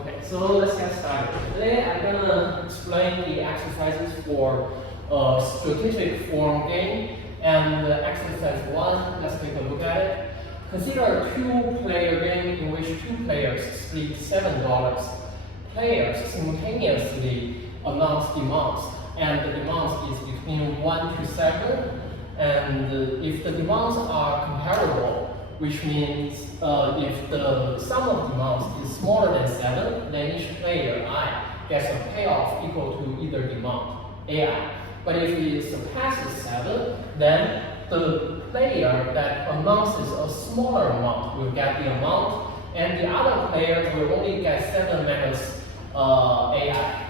Okay, so let's get started. Today I'm gonna explain the exercises for a strategic form game. And exercise 1, let's take a look at it. Consider a two-player game in which two players split $7. Players simultaneously announce demands, and the demands is between 1 to 7. And if the demands are comparable, which means if the sum of demands is smaller than 7, then each player I gets a payoff equal to either demand AI. But if it surpasses 7, then the player that announces a smaller amount will get the amount, and the other player will only get 7 minus AI.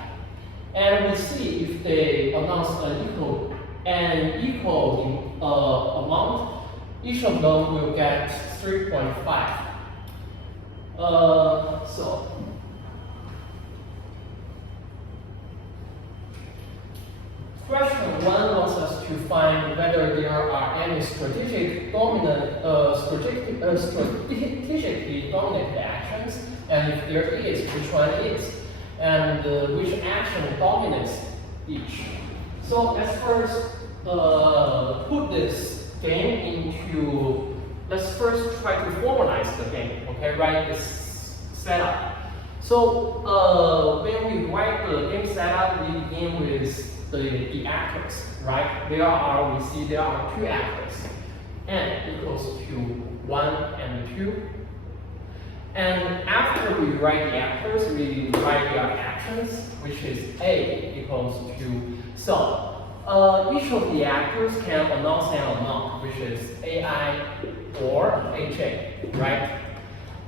And we see if they announce an equal amount, each of them will get 3.5. So question 1 wants us to find whether there are any strategically dominant actions, and if there is, which one is, and which action dominates each. So let's first put this game into, let's first try to formalize the game, okay, write this setup. So when we write the game setup, we begin with the actors, right? We see there are two actors, n equals to 1 and 2. And after we write the actors, we write their actions, which is A equals to, so each of the actors can announce an amount, which is AI or HA, right?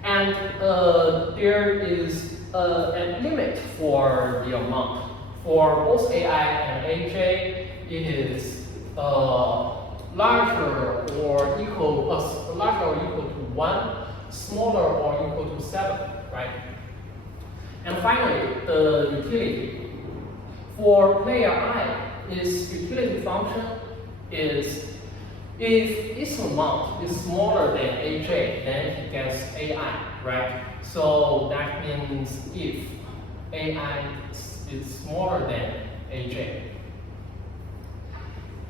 And there is a limit for the amount. For both AI and HA, it is larger or equal to 1, smaller or equal to 7, right? And finally, the utility. For player I, its utility function is if its amount is smaller than AJ, then it gets AI, right? So that means if AI is smaller than AJ.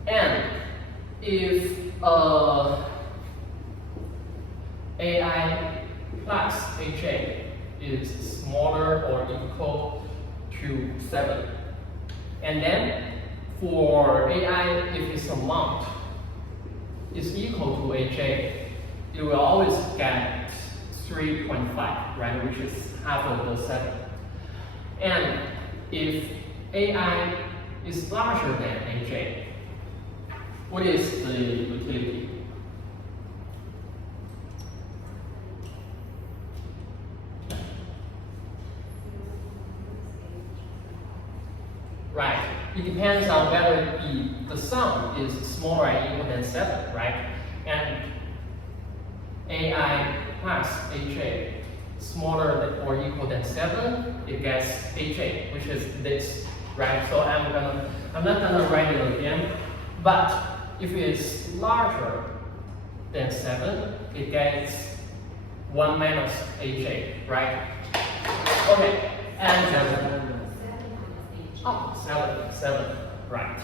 And if AI plus AJ is smaller or equal to 7. And then for AI, if its amount is equal to AJ, it will always get 3.5, right, which is half of the 7. And if AI is larger than AJ, what is the utility? Right. It depends on whether the sum is smaller or equal than 7, right? And AI plus HA smaller than or equal than 7, it gets HA, which is this, right? So I'm not gonna write it again, but if it's larger than 7, it gets 1 minus HA, right? Okay, and oh, 7, right.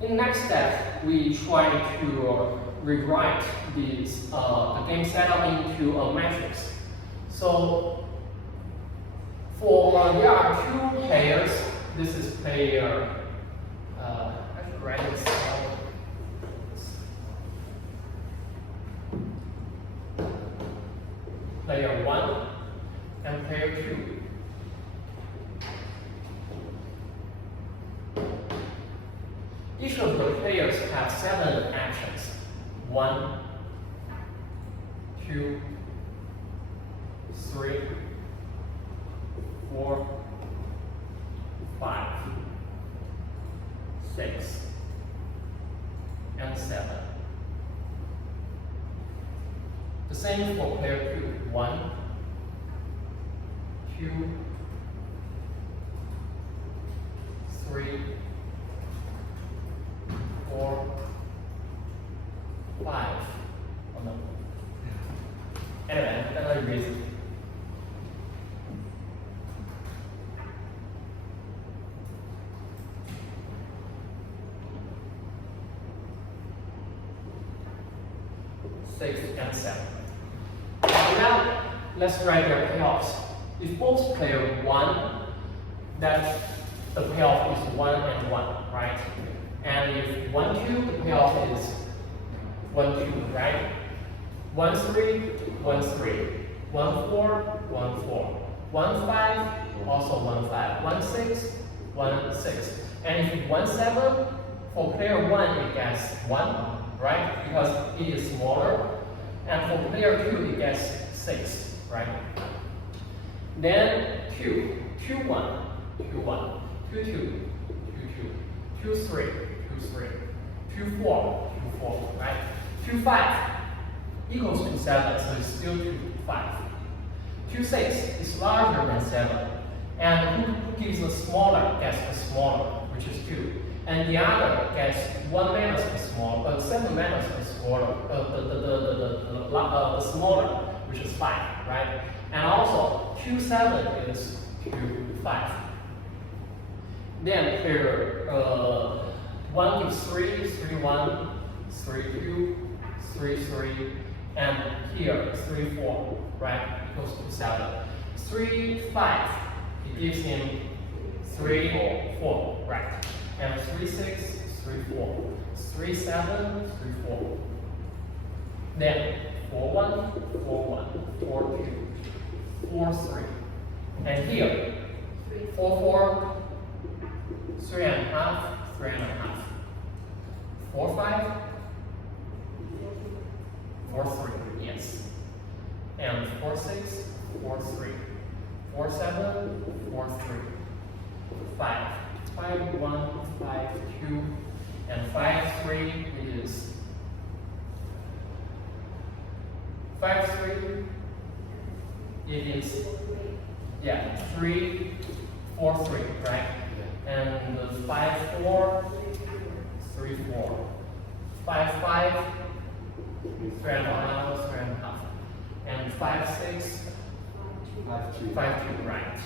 In the next step, we try to rewrite this the game setup into a matrix. So for there are two players. This is player. I should write this out. Player 1 and player 2. Each of the players have 7 actions. 1, 2, 3, 4, 5, 6, and 7. The same for player 2. 1, 2, 3, 4, 5. Oh no. Anyway, I'm gonna erase it. 7. Now, let's write their payoffs. If both player 1, that the payoff is 1 and 1, right? And if 1, 2, the payoff is 1, 2, right? 1, 3, 1, 3. 1, 4, 1, 4. 1, 5, also 1, 5. 1, 6, 1, 6. And if 1, 7, for player 1, it gets 1, right? Because it is smaller. And for player 2, it gets 6, right? Then 2, 2, 1, 2, 1, 2, 2, 2, 2, 2, 3, 2, 3, 2, 4, 2, 4, right? 2, 5 equals to 7, so it's still 2, 5. 2, 6 is larger than 7. And who gives the smaller gets the smaller, which is 2. And the other gets 1 minus the smaller, 7 minus the smaller, the smaller, which is 5, right? And also 2, 7 is 2, 5. Then here, 1 gives 3, 3, 1, 3, 2, 3, 3, and here 3, 4, right? Equals to 7. 3, 5, it gives him 3, 4, right? And 3, 6, 3, 4, 3, 7, 3, 4. Then 4, 1, 4, 1, 4, 2, 4, 3. And here, 4, 4, 3 and a half, 3 and a half. 4, 5, 4, 3, yes. And 4, 6, 4, 3. 4, 7, 4, 3. 5, 5, 1, 5, 2, and 5, 3 is 5, 3. It is, yeah, 3, 4, 3, right? And 5, 4, 3, 4. 5, 5, 3 and a half, 3 and a half. And 5, 6, 5, 2, right?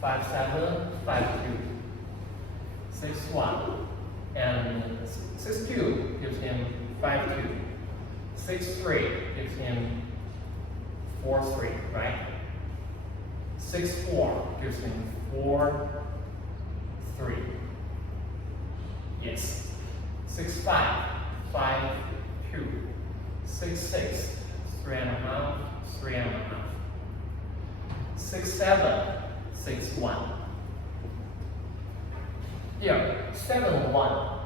5, 7, 5, 2. 6, 1. And 6, 2 gives him 5, 2. 6, 3 gives him 4, 3, right? 6, 4 gives him 4, 3. Yes. 6, 5, 5, 2. 6, 6, 3 and a half, 3 and a half. 6, 7, 6, 1. Here, 7, 1.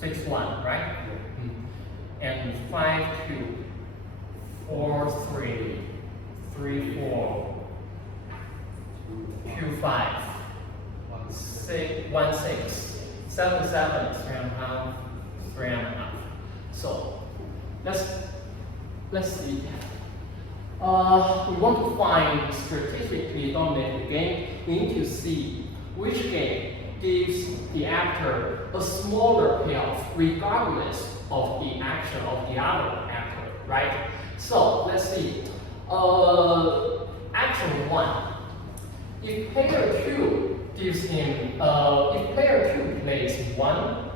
6, 1, right? And 5, 2. 4, 3. 3, 4. 2, 5. 6, 1, 6. 7, 7, 3 and a half, 3 and a half. So let's see. We want to find strategically dominated game. We need to see which game gives the actor a smaller payoff regardless of the action of the other actor, right? So let's see. Action 1. If player 2 gives him, if player 2 plays 1,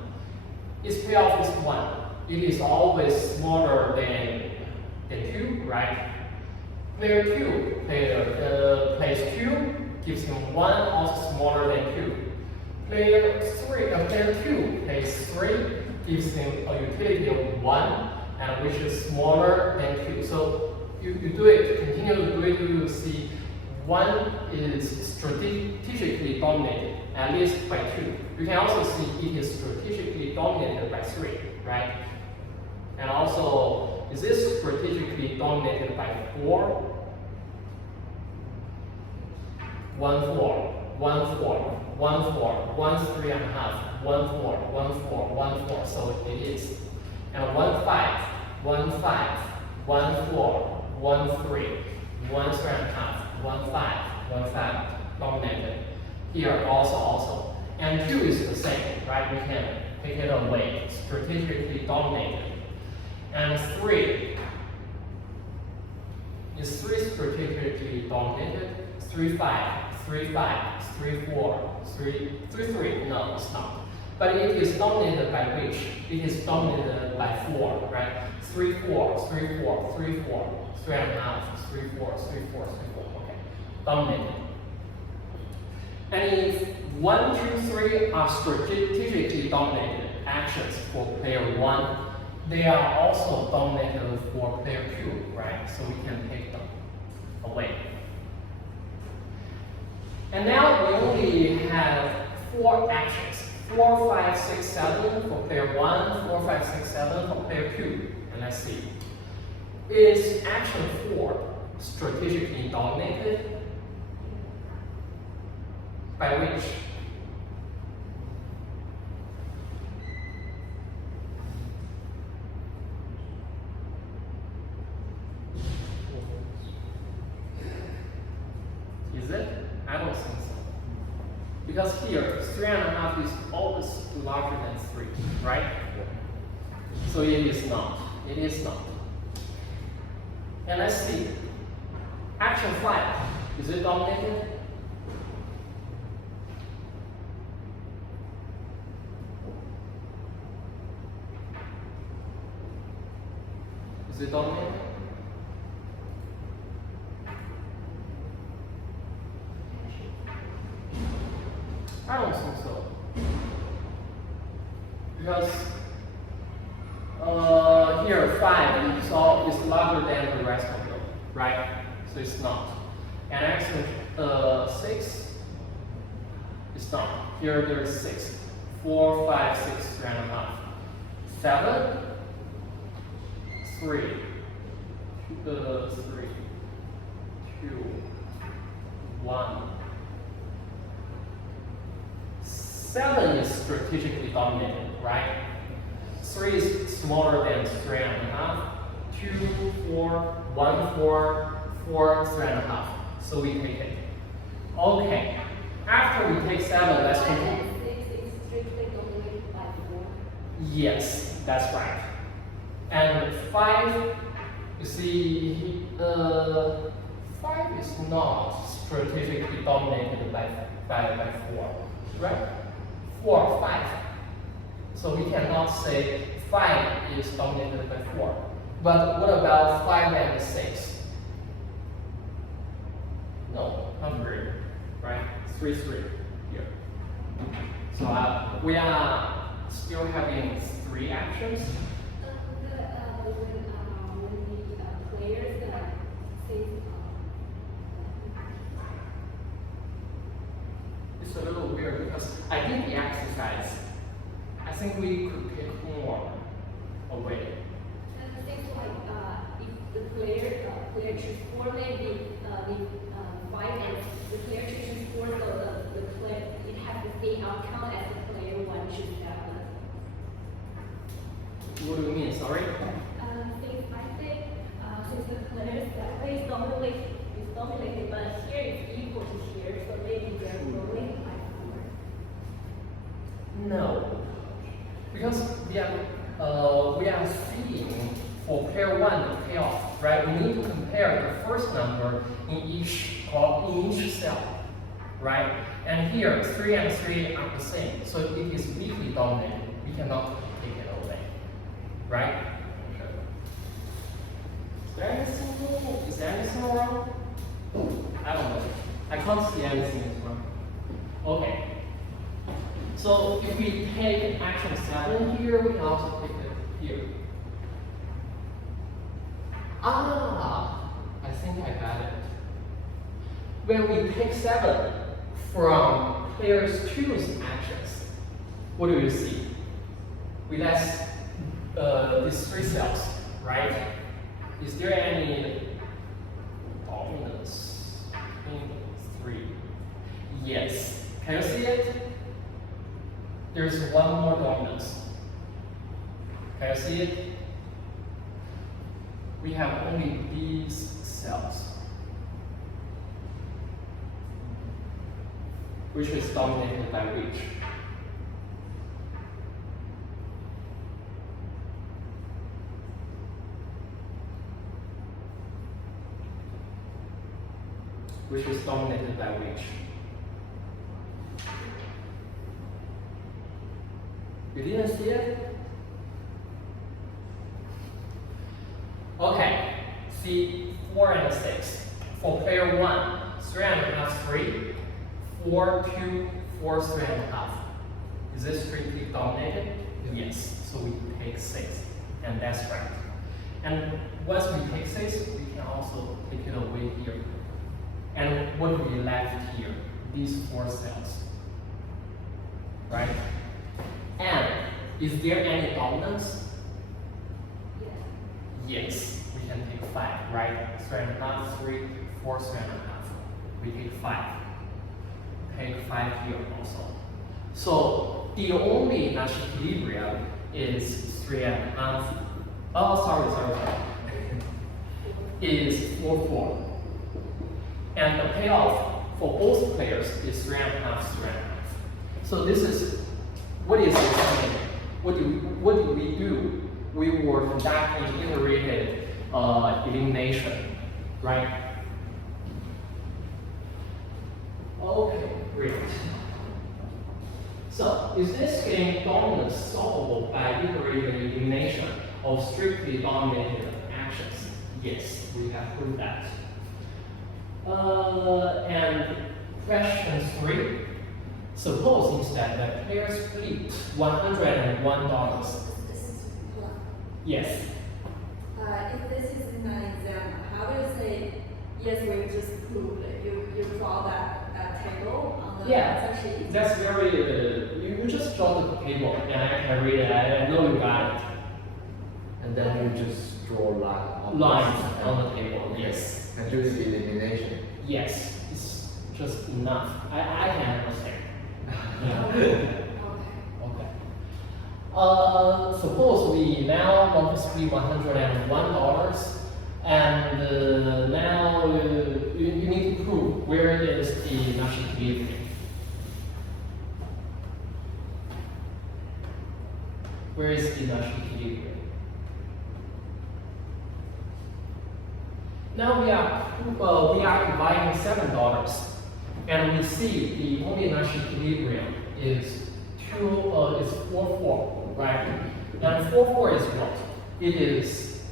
its payoff is 1. It is always smaller than 2, right? Player 2 plays 2, gives him 1, also smaller than 2. Player 2 plays 3, gives him a utility of 1, and which is smaller than 2. So you do it, continue to do it, you will see 1 is strategically dominated, at least by 2. You can also see it is strategically dominated by 3, right? And also, is this strategically dominated by 4? 1, 4, 1, 4, 1, 4, 1, 3 and a half, 1, 4, 1, 4, 1, 4, so it is. And 1, 5, 1, 5, 1, 4, 1, 3, 1, 3 and a half, 1, 5, 1, 5, dominated. Here also. And 2 is the same, right? We can take it away, strategically dominated. And 3 is 3 strategically dominated. 3, 5, 3, 5, 3, 4, 3, 3, 3. No, it's not. But it is dominated by which? It is dominated by 4, right? 3, 4, 3, 4, 3, 4, 3.5, 3, 4, 3, 4, 3, 4. Okay, dominated. And if 1, 2, 3 are strategically dominated actions for player 1, they are also dominated for player 2, right? So we can take them away. And now we only have 4 actions. 4, 5, 6, 7 for player 1, 4, 5, 6, 7 for player 2. And let's see. Is action 4 strategically dominated? By which? Is it? I don't think so. Because here, 3.5 is always larger than 3, right? So it is not. It is not. And let's see. Action 5, is it dominated? Is it dominated? I don't think so. Because here 5 is larger than the rest of them, right? So it's not. And action 6 is not. Here there's 6. 4, 5, 6, 3.5. 7, 3, 2, 1. 7 is strategically dominated, right? 3 is smaller than 3.5. 2, 4, 1, 4, 4, 3.5. So we take it. Okay. After we take 7, let's continue. 5 and 6 is strictly dominated by 4. Yes, that's right. And 5, you see, 5 is not strategically dominated by 4, right? 4, 5. So we cannot say 5 is dominated by 4. But what about 5 and 6? No, not really, right? 3, 3 here. So we are still having 3 actions. When the players say It's a little weird because I did the exercise. I think we could take more away. things like if the player chooses 4, maybe the 5 and the player chooses 4, so the player it has the same outcome as the player 1 chooses 7. What do you mean? Sorry? Since I think since the players that play is dominated, but here it's equal to here, so maybe they're rolling by 4. No, because we are seeing for pair 1 the payoff, right? We need to compare the first number in each cell, right? And here 3 and 3 are the same, so it is weakly dominated. We cannot take it away, right? Is there anything wrong? I don't know. I can't see anything is wrong. Okay. So if we take action 7 here, we can also take it here. I think I got it. When we take 7 from players 2's actions, what do you see? We left these 3 cells, right? Is there any dominance in 3? Yes. Can you see it? There's one more dominance. Can you see it? We have only these cells, which is dominated by which? Which is dominated by which? You didn't see it? Okay, see 4 and 6. For player 1, 3.5, 3, 4, 2, 4, 3.5. Is this strictly dominated? Yes, so we take 6, and that's right. And once we take 6, we can also take it away here. And what do we left here? These 4 cells, right? And is there any dominance? Yes, we can take 5, right? 3.5, 3, 4, 3.5. We take 5. Take 5 here also. So the only Nash equilibrium is 3.5. Oh, sorry. Is 4, 4. And the payoff for both players is 3.5, 3.5. So this is what is this mean? What do we do? We were conducting iterated elimination, right? Okay, great. So, is this game dominance solvable by iterated elimination of strictly dominated actions? Yes, we have proved that. And question 3. Suppose instead that players split $101. Yes. If this is in an exam, how do you say, yes, we just proved it? You draw that table on the answer sheet? That's very, you just draw the table and I can read it, I know you got it. And then you just draw Lines on the table, yes. And do the elimination. Yes, it's just enough. I can understand. Okay. Okay. Suppose we now want to split $101, and now you need to prove where is the Nash equilibrium. Where is the Nash equilibrium? Now we are dividing $7, and we see the only Nash equilibrium is 4, right? And 4 is what? It is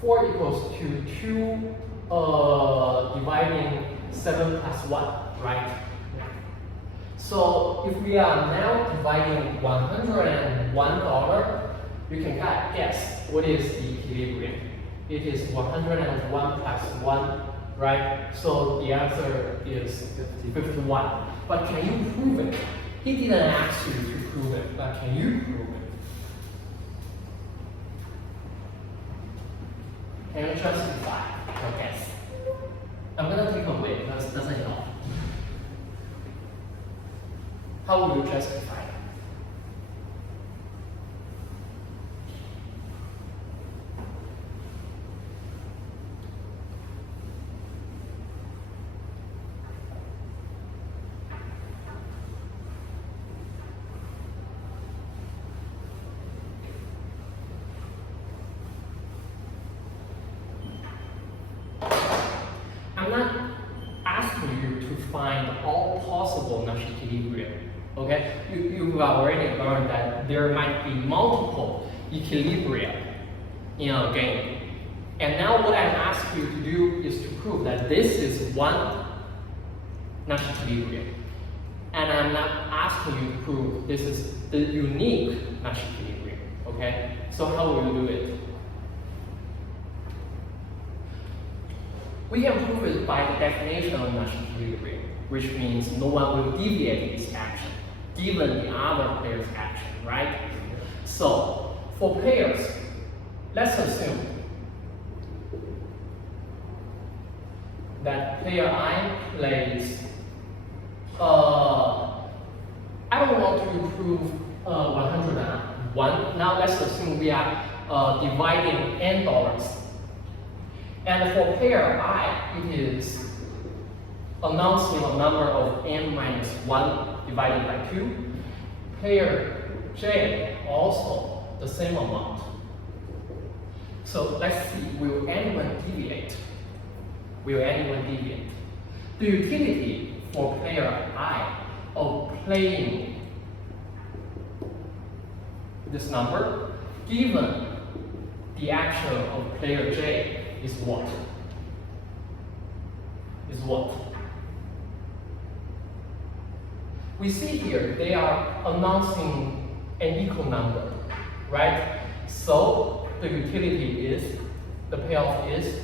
4 equals to 2 dividing 7 plus 1, right? So if we are now dividing $101, you can guess what is the equilibrium. It is 101 plus 1, right? So the answer is 51. But can you prove it? He didn't ask you to prove it, but can you prove it? Can you justify your guess? I'm gonna take away because it doesn't help. How will you justify it? I'm not asking you to find all possible Nash equilibrium, okay? You've already learned that there might be multiple equilibria in a game. And now what I'm asking you to do is to prove that this is one Nash equilibrium. And I'm not asking you to prove this is the unique Nash equilibrium, okay? So how will you do it? We can prove it by the definition of Nash equilibrium, which means no one will deviate this action, given the other player's action, right? So, for players, let's assume that player I plays, I don't want to prove 101. Now let's assume we are dividing $n. And for player I, it is announcing a number of n minus 1 divided by 2. Player J also the same amount. So let's see, will anyone deviate? Will anyone deviate? The utility for player I of playing this number, given the action of player J is what? Is what? We see here they are announcing an equal number, right? So the utility is, the payoff is,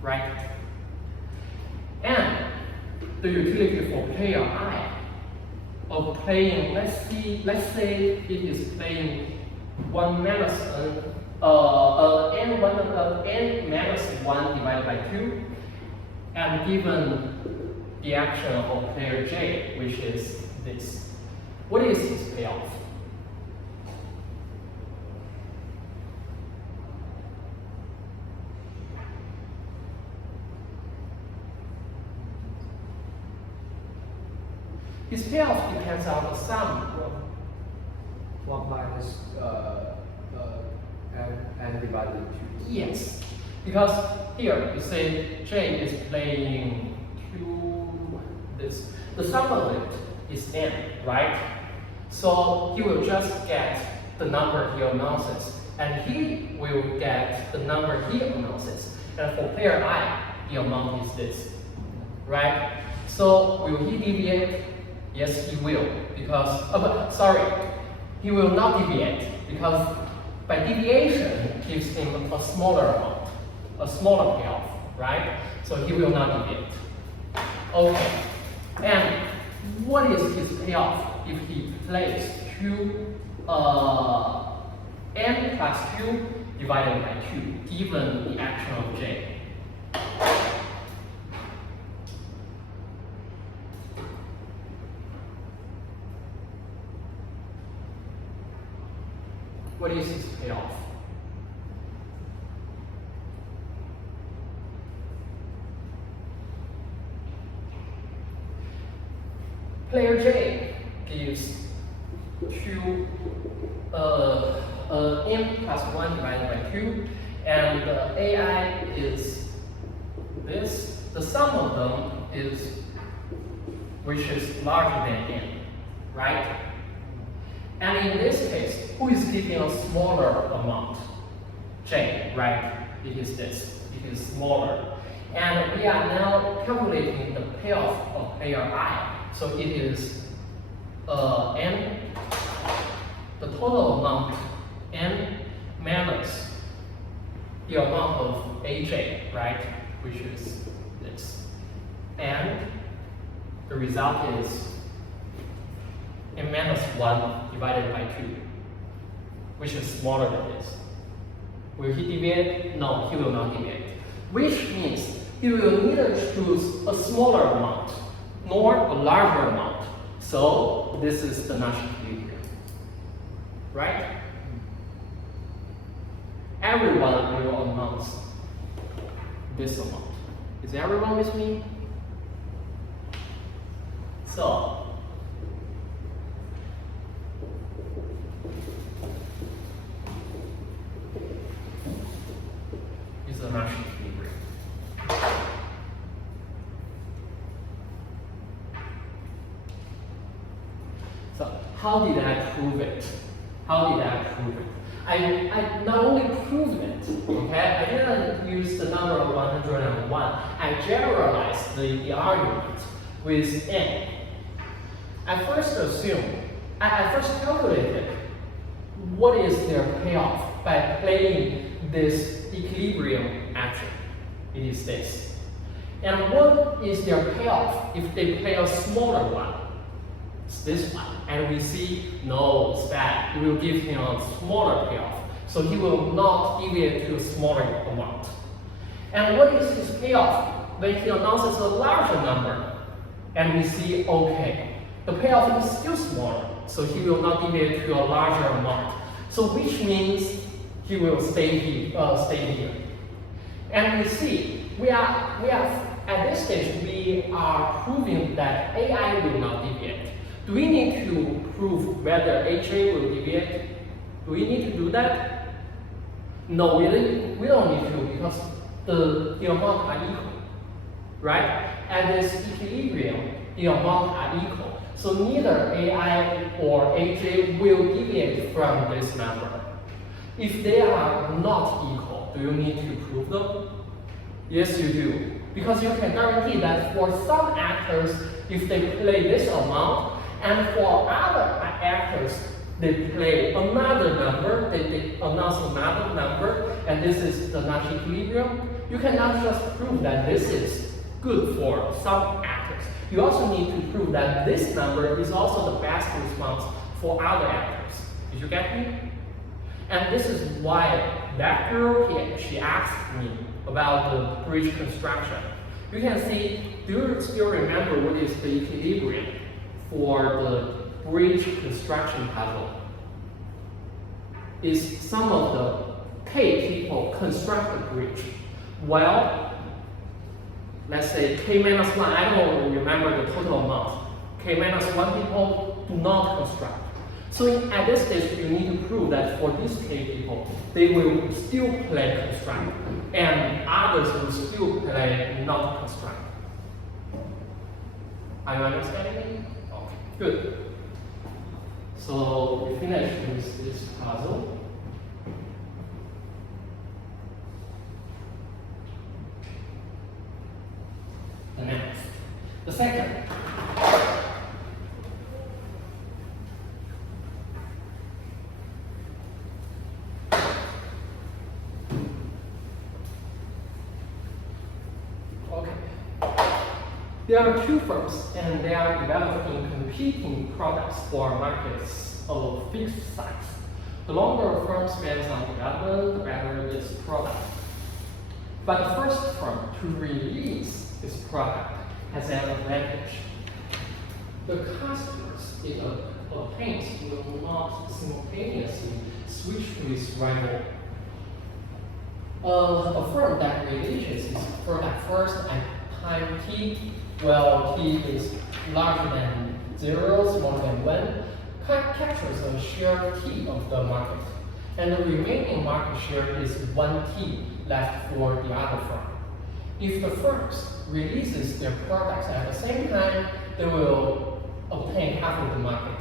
right? And the utility for player I of playing, let's say it is playing 1 minus n minus 1 divided by 2, and given the action of player J, which is this. What is his payoff? His payoff depends on the sum. 1 minus n divided by 2. Yes, because here you say J is playing 2, this. The sum of it is n, right? So he will just get the number he announces, and he will get the number he announces. And for player I, the amount is this, right? So will he deviate? Yes, he will, because, he will not deviate, because by deviation gives him a smaller amount, a smaller payoff, right? So he will not deviate. Okay, and what is his payoff if he plays 2, n plus 2 divided by 2, given the action of J? What is his payoff? Player J gives 2 n plus 1 divided by 2, and AI is this. The sum of them is, which is larger than n, right? And in this case, who is giving a smaller amount? J, right? It is this. It is smaller. And we are now calculating the payoff of player I. So it is n, the total amount, n minus the amount of AJ, right? Which is this. And the result is n minus 1 divided by 2, which is smaller than this. Will he deviate? No, he will not deviate. Which means he will neither choose a smaller amount nor a larger amount. So this is the Nash Equilibria, right? Everyone will announce this amount. Is everyone with me? So is the Nash Equilibria. So how did I prove it? How did I prove it? I not only proved it, okay, I didn't use the number of 101. I generalized the argument with n. I first calculated what is their payoff by playing this equilibrium action. It is this. And what is their payoff if they play a smaller one? It's this one. And we see, no, it's bad. It will give him a smaller payoff. So he will not deviate to a smaller amount. And what is his payoff when he announces a larger number? And we see, okay, the payoff is still smaller. So he will not deviate to a larger amount. So which means he will stay here. And we see, we are at this stage, we are proving that AI will not deviate. Do we need to prove whether HA will deviate? Do we need to do that? No, we don't need to, because the amount are equal, right? At this equilibrium, the amount are equal. So neither AI or AJ will deviate from this number. If they are not equal, do you need to prove them? Yes, you do. Because you can guarantee that for some actors, if they play this amount, and for other actors, they play another number, they announce another number, and this is the Nash Equilibrium, you cannot just prove that this is good for some actors. You also need to prove that this number is also the best response for other actors. Did you get me? And this is why that girl here, she asked me about the bridge construction. You can see, do you still remember what is the equilibrium for the bridge construction puzzle? Is some of the K people construct the bridge. Well, let's say K minus 1, I don't remember the total amount. K minus 1 people do not construct. So at this stage, you need to prove that for these K people, they will still play construct, and others will still play not construct. Are you understanding me? Okay, good. So we finished with this puzzle. The next, the second. Okay. There are two firms, and they are developing competing products for markets of fixed size. The longer a firm spends on development, the better its product. But the first firm to release its product has an advantage. The customers it obtains will not simultaneously switch to its rival. A firm that releases its product first at time t, well, t is larger than 0, smaller than 1, captures a share t of the market, and the remaining market share is 1t left for the other firm. If the firms releases their products at the same time, they will obtain half of the market.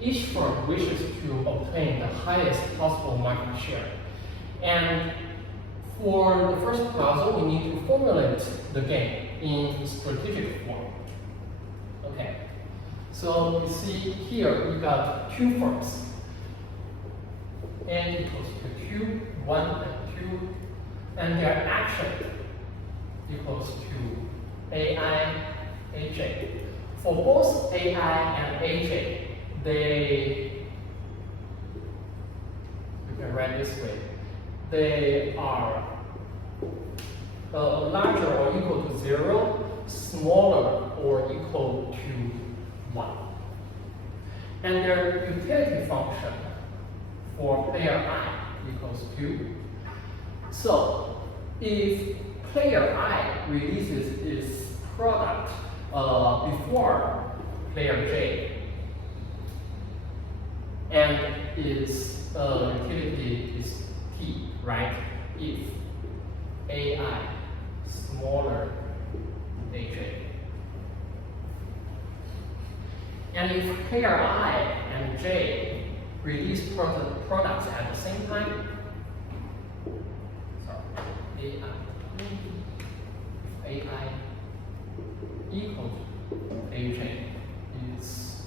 Each firm wishes to obtain the highest possible market share. And for the first puzzle, we need to formulate the game in strategic form. Okay, so you see here we got two firms. N equals to 2, 1 and 2, and their action equals to AI, AJ. For both AI and AJ, you can write this way, they are larger or equal to 0, smaller or equal to 1. And their utility function for player I equals 2. So if player I releases its product before player J, and its utility is T, right? If AI smaller than AJ. And if player I and J release products at the same time, if AI equal to AJ is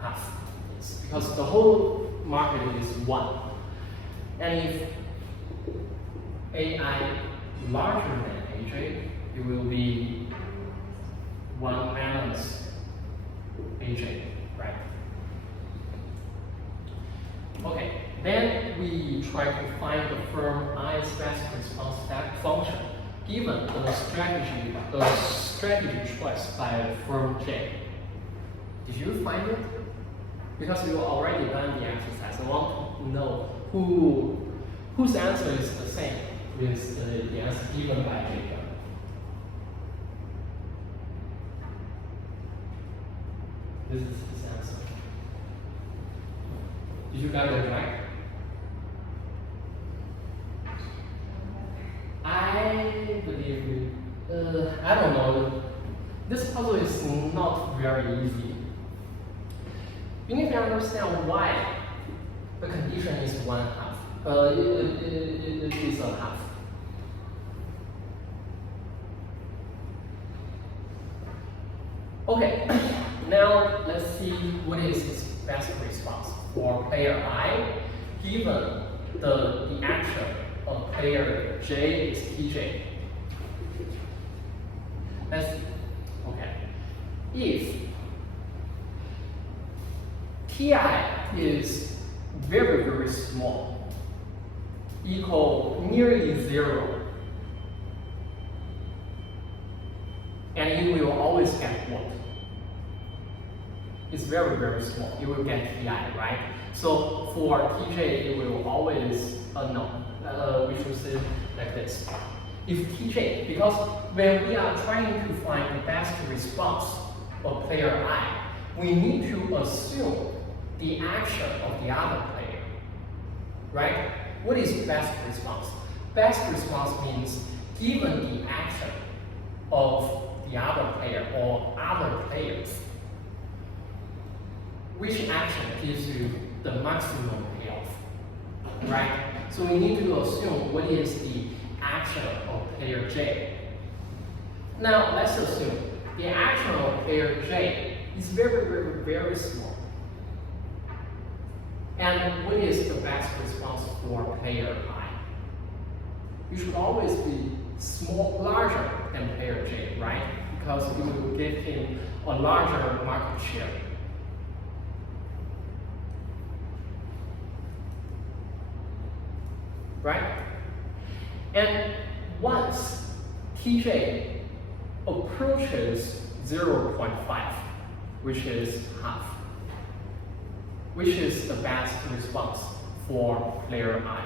half. It's because the whole market is 1. And if AI larger than AJ, it will be 1 minus AJ, right? Okay, then we try to find the firm I's best response function given the strategy choice by firm J. Did you find it? Because you already done the exercise, I want to know whose answer is the same with the answer given by Jacob. This is his answer. Did you get it right? I believe, I don't know. This puzzle is not very easy. You need to understand why the condition is 1/2. It is a half. Okay, now let's see what is its best response for player I, given the action of player J is Tj. Okay. If Ti is very, very small, equal nearly 0, and you will always get what? It's very, very small. You will get Ti, right? So for Tj, it will always, we should say like this. If Tj, because when we are trying to find the best response of player I, we need to assume the action of the other player, right? What is best response? Best response means given the action of the other player or other players, which action gives you the maximum payoff, right? So we need to assume what is the action of player J. Now let's assume the action of player J is very, very, very small. And what is the best response for player I? You should always be larger than player J, right? Because you will give him a larger market share. Right? And once Tj approaches 0.5, which is half, which is the best response for player I.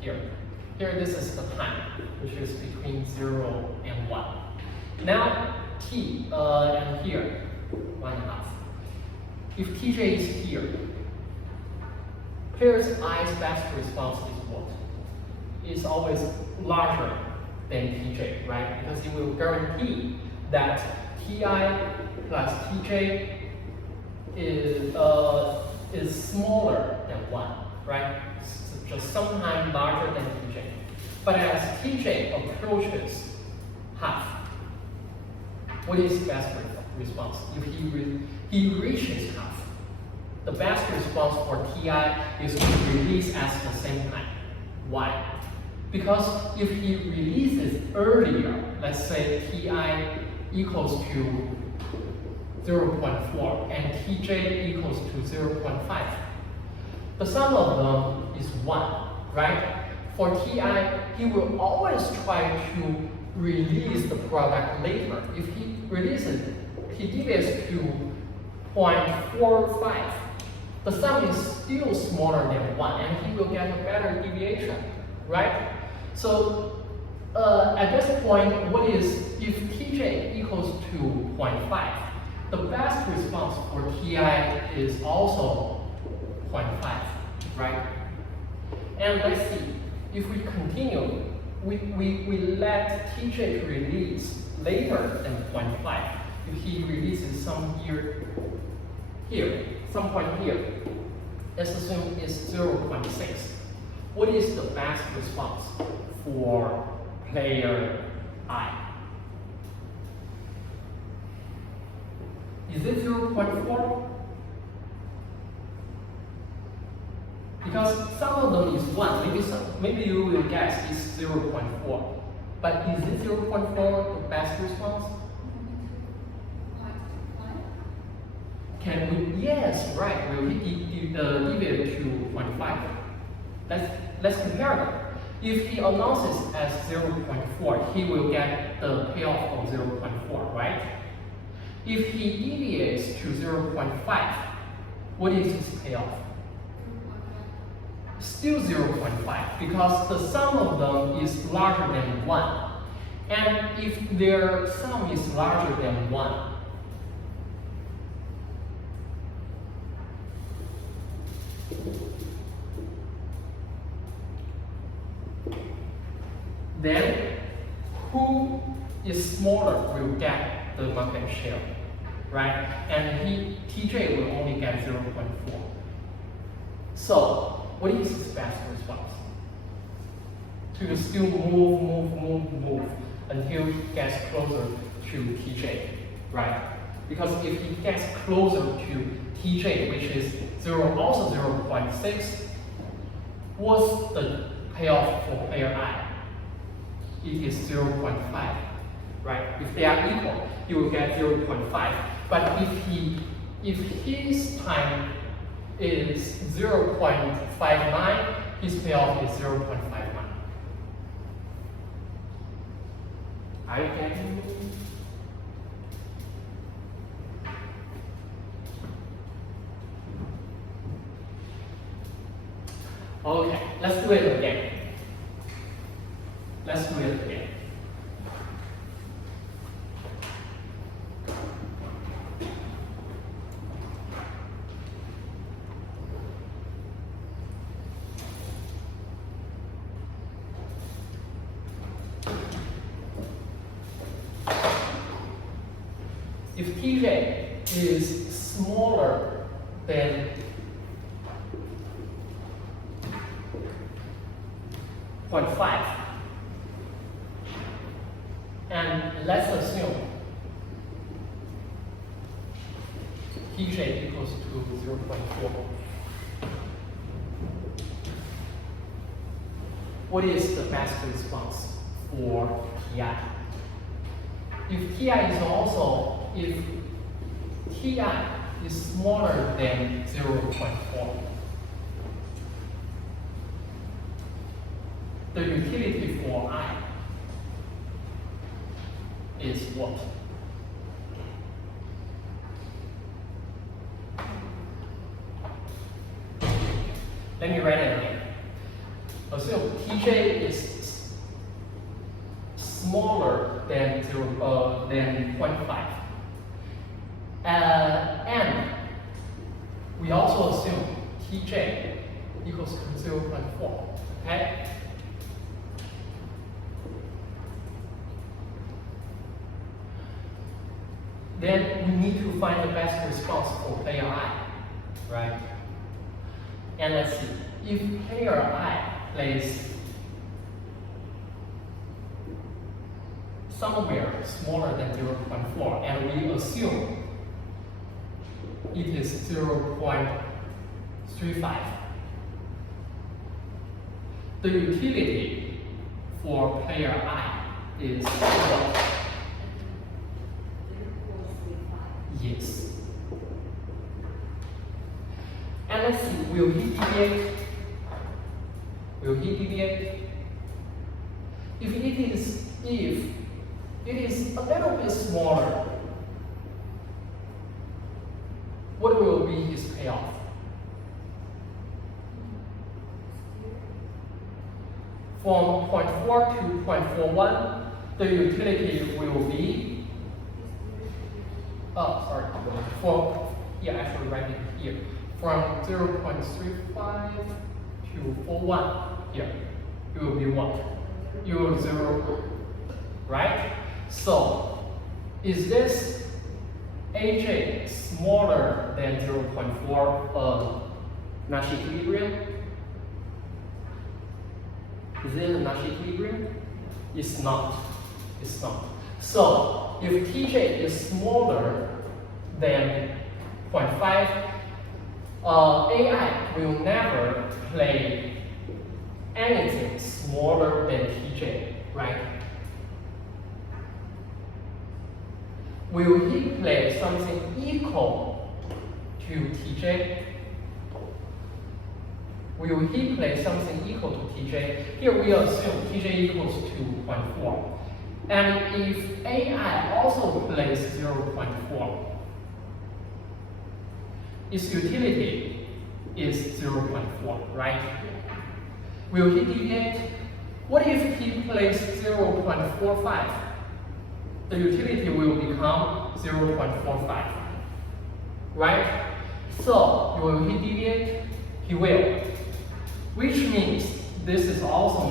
Here this is the time, which is between 0 and 1. Now T, and here, 1/2. If Tj is here, player's I's best response is what? It's always larger than Tj, right? Because it will guarantee that Ti plus Tj is smaller than 1, right? So just sometimes larger than Tj. But as Tj approaches half, what is best response? If he reaches half, the best response for Ti is to release at the same time. Why? Because if he releases earlier, let's say Ti equals to 0.4 and Tj equals to 0.5, the sum of them is 1, right? For Ti, he will always try to release the product later. If he releases, he deviates to 0.45. The sum is still smaller than 1, and he will get a better deviation, right? So at this point, if Tj equals to 0.5, the best response for Ti is also 0.5, right? And let's see, if we continue, we let Tj release later than 0.5. If he releases some some point here, let's assume it's 0.6. What is the best response for player I? Is it 0.4? Because some of them is 1, maybe you will guess it's 0.4. But is it 0.4 the best response? Can we? Yes, right. We'll deviate to 0.5. Let's compare them. If he announces as 0.4, he will get the payoff of 0.4, right? If he deviates to 0.5, what is his payoff? Still 0.5, because the sum of them is larger than 1. And if their sum is larger than 1, then who is smaller will get the market share, right? And TJ will only get 0.4. So what is his best response? To still move until he gets closer to TJ, right? Because if he gets closer to TJ, which is also 0.6, what's the payoff for player I? It is 0.5, right? If they are equal, he will get 0.5. But if his time is 0.59, his payoff is 0.59. Are you getting me? Okay, let's do it again. Let's do it again. If TJ is smaller than 0.5, and let's assume TJ equals to 0.4. What is the best response for TI? If TI is smaller than 0.4, the utility for I is what? Let me write it again. Assume TJ is smaller than 0.5. And we also assume TJ equals to 0.4, okay? Then we need to find the best response for player I, right? And let's see, if player I plays somewhere smaller than 0.4, and we assume it is 0.35, the utility for player I is what? Yes. And let's see, will he deviate? Will he deviate? If it is a little bit smaller, what will be his payoff? From 0.4 to 0.41, the utility will be, actually write it here. From 0.35 to 41, here, it will be what? It will be 0, right? So, is this AJ smaller than 0.4 Nash Equilibria? Is it a Nash Equilibria? It's not. It's not. So, if TJ is smaller than 0.5, AI will never play anything smaller than TJ, right? Will he play something equal to TJ? Will he play something equal to TJ? Here we assume TJ equals to 0.4. And if AI also plays 0.4, its utility is 0.4, right? Will he deviate? What if he plays 0.45? The utility will become 0.45, right? So, will he deviate? He will. Which means this is also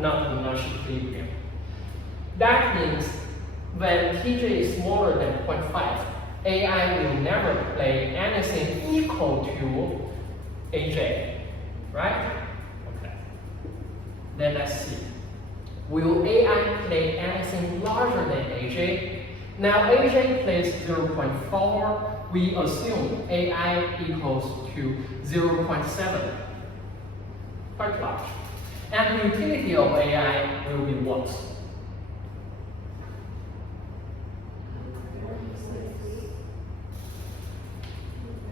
not the Nash equilibrium. That means when Tj is smaller than 0.5, AI will never play anything equal to Aj, right? Okay. Then let's see. Will AI play anything larger than Aj? Now Aj plays 0.4. We assume AI equals to 0.7. Quite large. And the utility of AI will be what?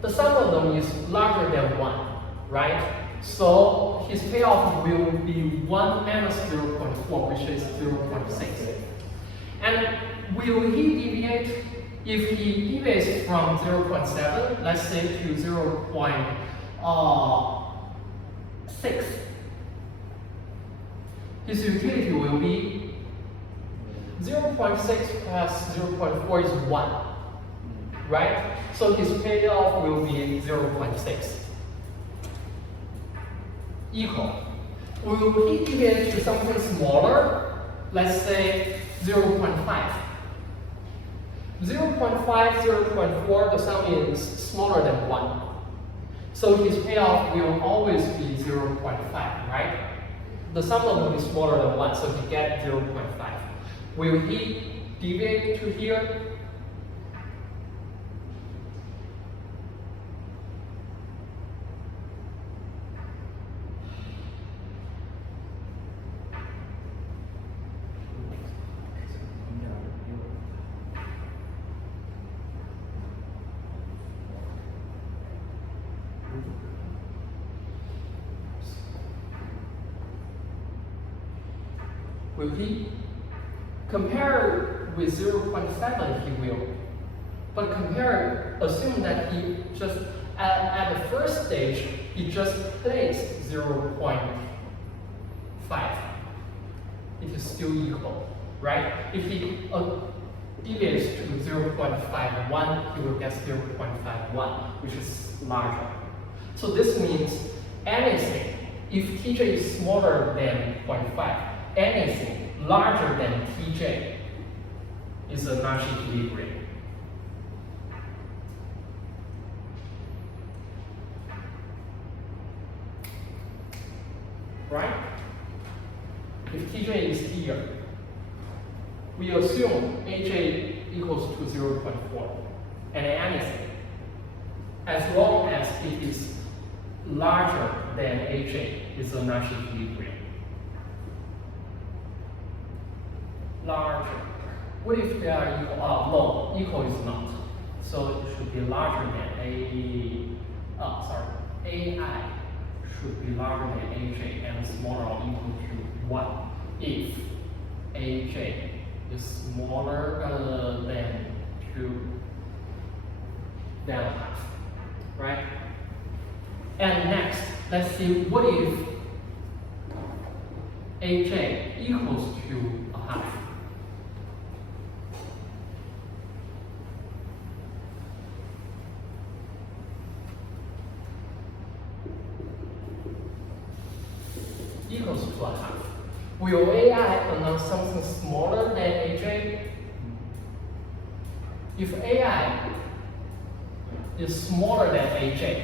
The sum of them is larger than 1, right? So his payoff will be 1 minus 0.4, which is 0.6. And will he deviate? If he deviates from 0.7, let's say to 0.6, his utility will be 0.6 plus 0.4 is 1, right? So his payoff will be 0.6. Equal. Will he deviate to something smaller? Let's say 0.5. 0.5, 0.4, the sum is smaller than 1. So his payoff will always be 0.5, right? The sum of them is smaller than 1, so he gets 0.5. Will he deviate to here? Will he? Compare with 0.7, he will. But compare, assume that he just, at the first stage, he just placed 0.5. It is still equal, right? If he deviates to 0.51, he will get 0.51, which is larger. So this means anything, if Tj is smaller than 0.5, anything larger than Tj is a Nash equilibrium. Right? If Tj is here, we assume Aj equals to 0.4, and anything, as long as it is larger than Aj, is a Nash equilibrium. Larger. What if they are equal? No, equal is not. So it should be larger than AI should be larger than Aj and smaller or equal to 1 if Aj is smaller than 2 than a half, right? And next, let's see what if Aj equals to a half. Equals to a half. Will AI announce something smaller than Aj? If AI is smaller than Aj,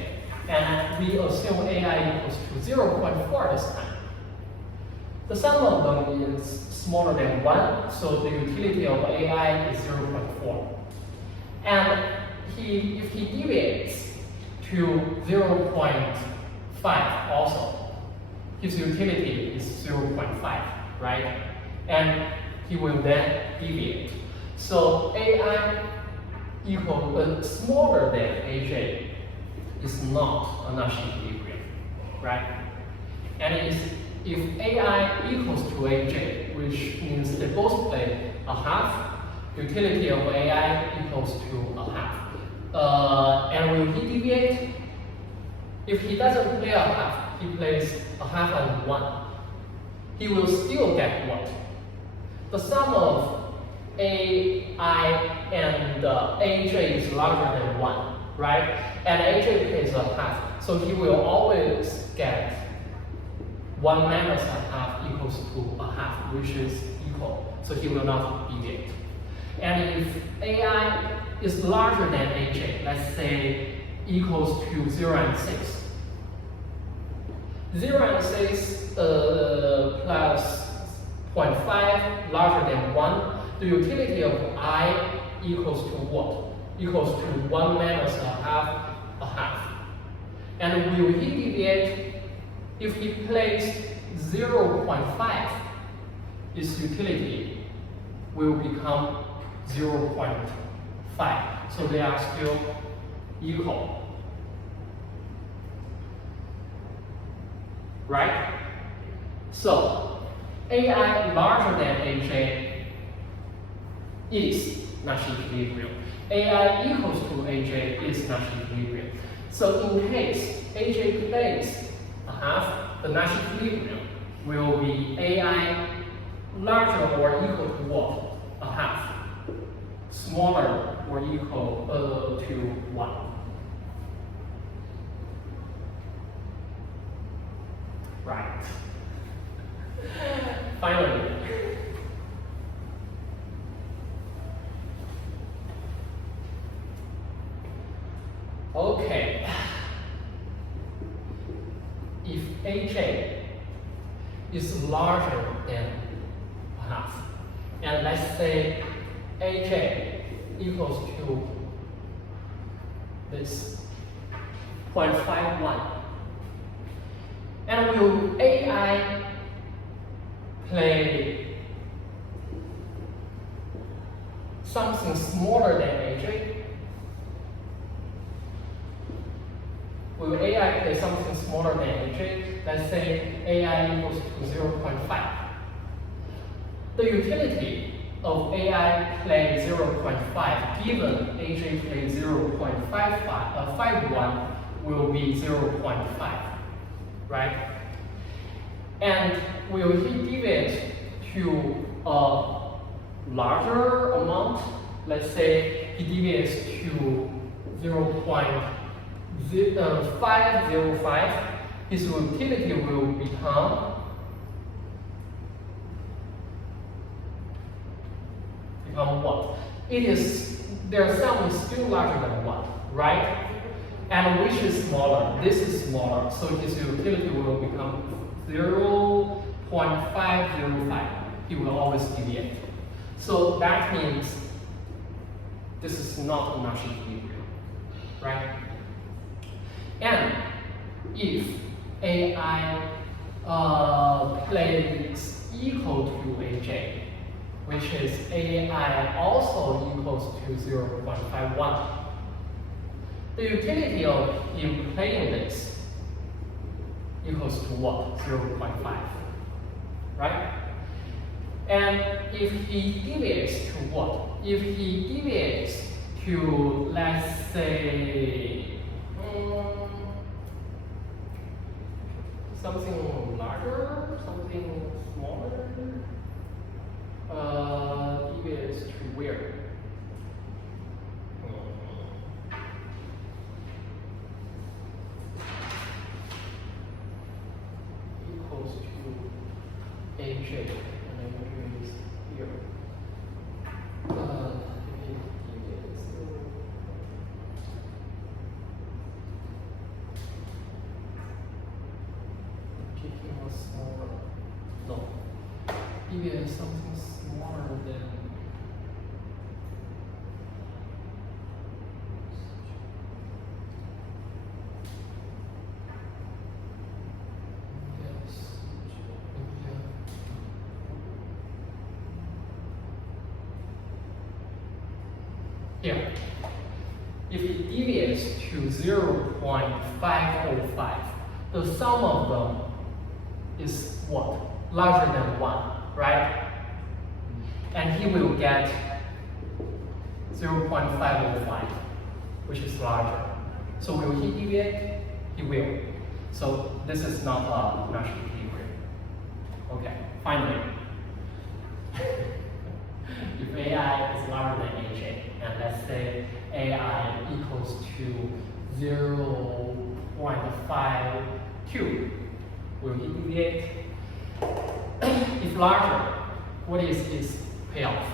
and we assume AI equals to 0.4 this time, the sum of them is smaller than 1, so the utility of AI is 0.4. And if he deviates to 0.5 also, his utility is 0.5, right? And he will then deviate. So AI equal smaller than Aj is not a Nash equilibrium, right? And if AI equals to Aj, which means they both play a half, utility of AI equals to a half. And will he deviate? If he doesn't play a half, he plays a half and 1. He will still get what? The sum of AI and Aj is larger than 1, right? And Aj plays a half, so he will always get 1 minus a half equals to a half, which is equal, so he will not deviate. And if AI is larger than AJ, let's say equals to 0 and 6, 0 and 6 plus 0.5 larger than 1, the utility of I equals to what? Equals to 1 minus a half. And will he deviate? If he placed 0.5, its utility will become 0.5. So they are still equal. Right? So AI larger than AJ is Nash equilibrium. AI equals to AJ is Nash equilibrium. So in case AJ plays a half, the Nash equilibrium will be AI larger or equal to what? A half. Smaller or equal to 1. Right. Finally, okay, if AJ is larger than a half, and let's say AJ equals to this 0.51, and will AI play something smaller than AJ? Will AI play something smaller than AJ? Let's say AI equals to 0.5. The utility of AI play 0.5 given AJ play 0.51 will be 0.5, right? And will he deviate to a larger amount? Let's say he deviates to 0.505. His utility will become what? Their sum is still larger than 1, right? And which is smaller? This is smaller, so his utility will become 0.505. He will always deviate. So that means this is not a Nash equilibrium, right? And if AI plays equal to AJ, which is AI also equals to 0.51, the utility of him playing this equals to what? 0.5, right? And if he deviates to what? If he deviates to, let's say, something larger, something smaller, deviates to where? Equals to AJ, and I'm going to use here. Deviate something smaller than here. If it deviates to 0.505, the sum of them is what? Larger than 1, right? And he will get 0.505, which is larger. So will he deviate? He will. So this is not a Nash equilibrium. Okay, finally. If AI is larger than AJ, and let's say AI equals to 0.52, Will he deviate? If larger, what is his payoff?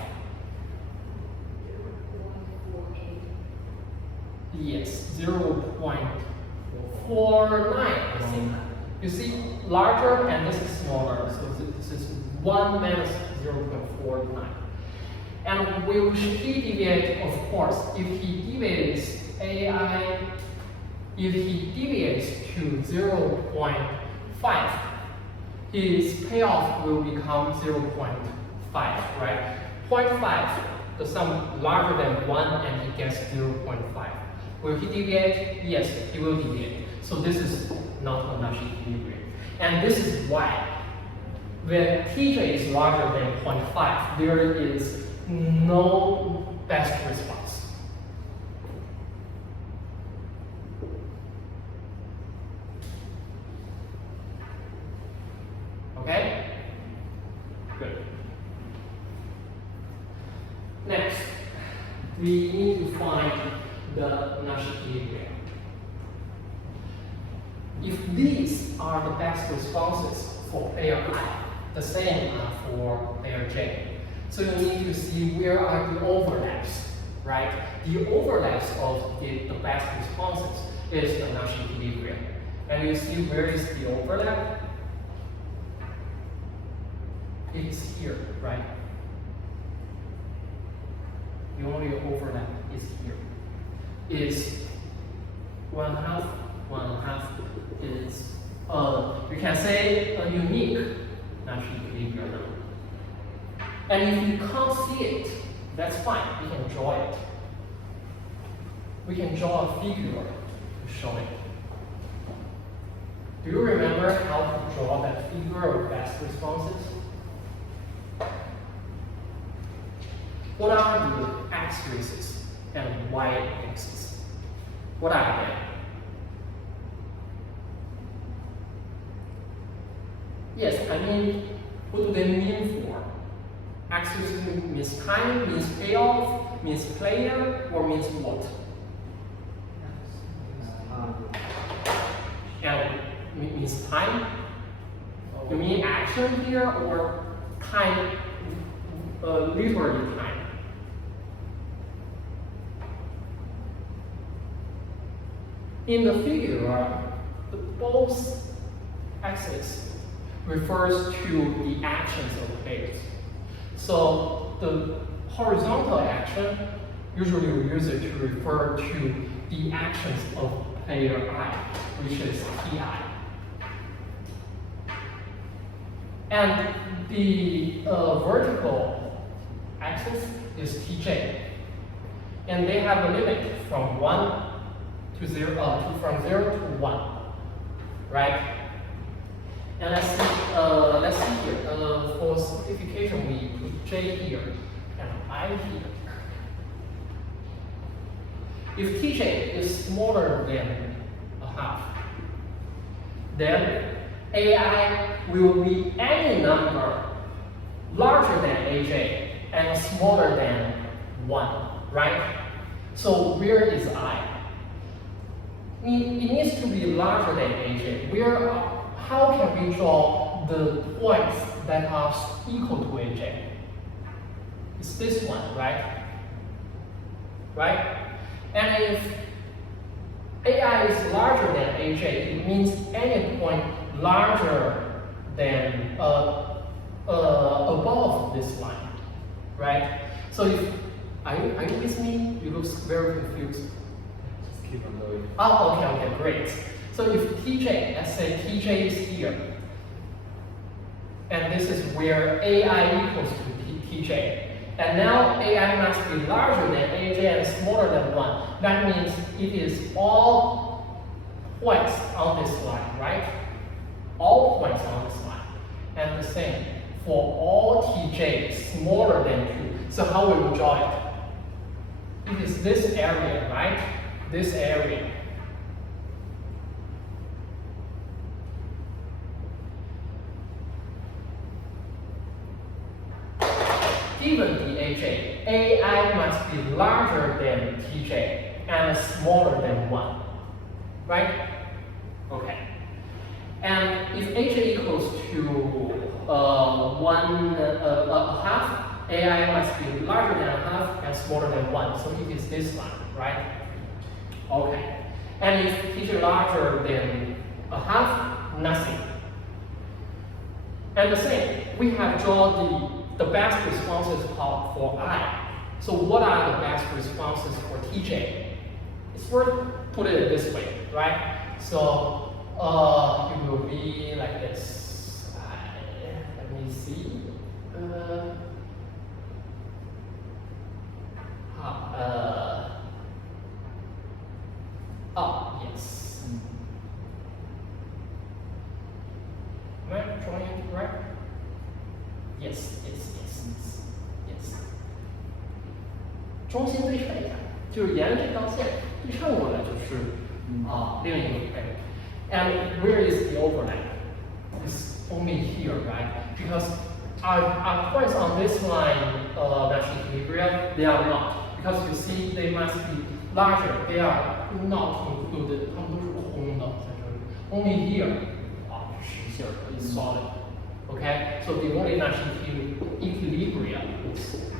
0.48. Yes, 0.49, I think. You see, larger and this is smaller, so this is 1 minus 0.49. And will he deviate? Of course, if he deviates if he deviates to 0.5, his payoff will become 0.5, right? 0.5, the sum larger than 1 and he gets 0.5. Will he deviate? Yes, he will deviate. So this is not a Nash equilibrium. And this is why when Tj is larger than 0.5, there is no best response. Okay? Good. Next, we need to find the Nash equilibrium. If these are the best responses for pair I, the same are for pair J. So you need to see where are the overlaps, right? The overlaps of the best responses is the Nash equilibrium. And you see where is the overlap? It is here, right? The only overlap is here. Is 1/2, 1/2 is, you can say a unique Nash equilibrium. And if you can't see it, that's fine, we can draw it. We can draw a figure to show it. Do you remember how to draw that figure of best responses? What are the x-axis and y-axis? What are they? Yes, I mean, what do they mean for? Axis means time, means payoff, means player, or means what? And means time? You mean action here or time, literally time? In the figure, both axes refers to the actions of pairs. So the horizontal action, usually we use it to refer to the actions of player I, which is Ti. And the vertical axis is Tj. And they have a limit from 1 to 0, from 0 to 1, right? And let's see here. For simplification, we put J here and I here. If Tj is smaller than 1/2, then Ai will be any number larger than Aj and smaller than 1, right? So where is I? It needs to be larger than Aj. How can we draw the points that are equal to Aj? It's this one, right? Right? And if Ai is larger than Aj, it means any point larger than above this line, right? So if are you with me? You look very confused. Just keep on going. Oh, okay, great. So if Tj, let's say Tj is here, and this is where Ai equals to Tj, and now Ai must be larger than Aj and smaller than 1. That means it is all points on this line, right? All points on this line. And the same for all Tj smaller than 2. So how will we draw it? It is this area, right? This area. Given the Aj, Ai must be larger than Tj and smaller than 1, right? Okay. And if h equals to 1/2, ai must be larger than 1/2 and smaller than 1. So it is this one, right? Okay. And if h larger than 1/2, nothing. And the same, we have drawn the best responses for I. So what are the best responses for TJ? It's worth putting it this way, right? So it will be like this. Let me see. Oh, yes. Am I drawing it correct? Yes. 中心对称一下，就是沿着这条线对称过来，就是另一个配。And where is the overlap? It's only here, right? Because our points on this line, Nash Equilibria, they are not. Because you see, they must be larger. They are not included. 它们都是空的，在这里。Only here, 实心儿 is solid. Okay? So the only Nash Equilibria is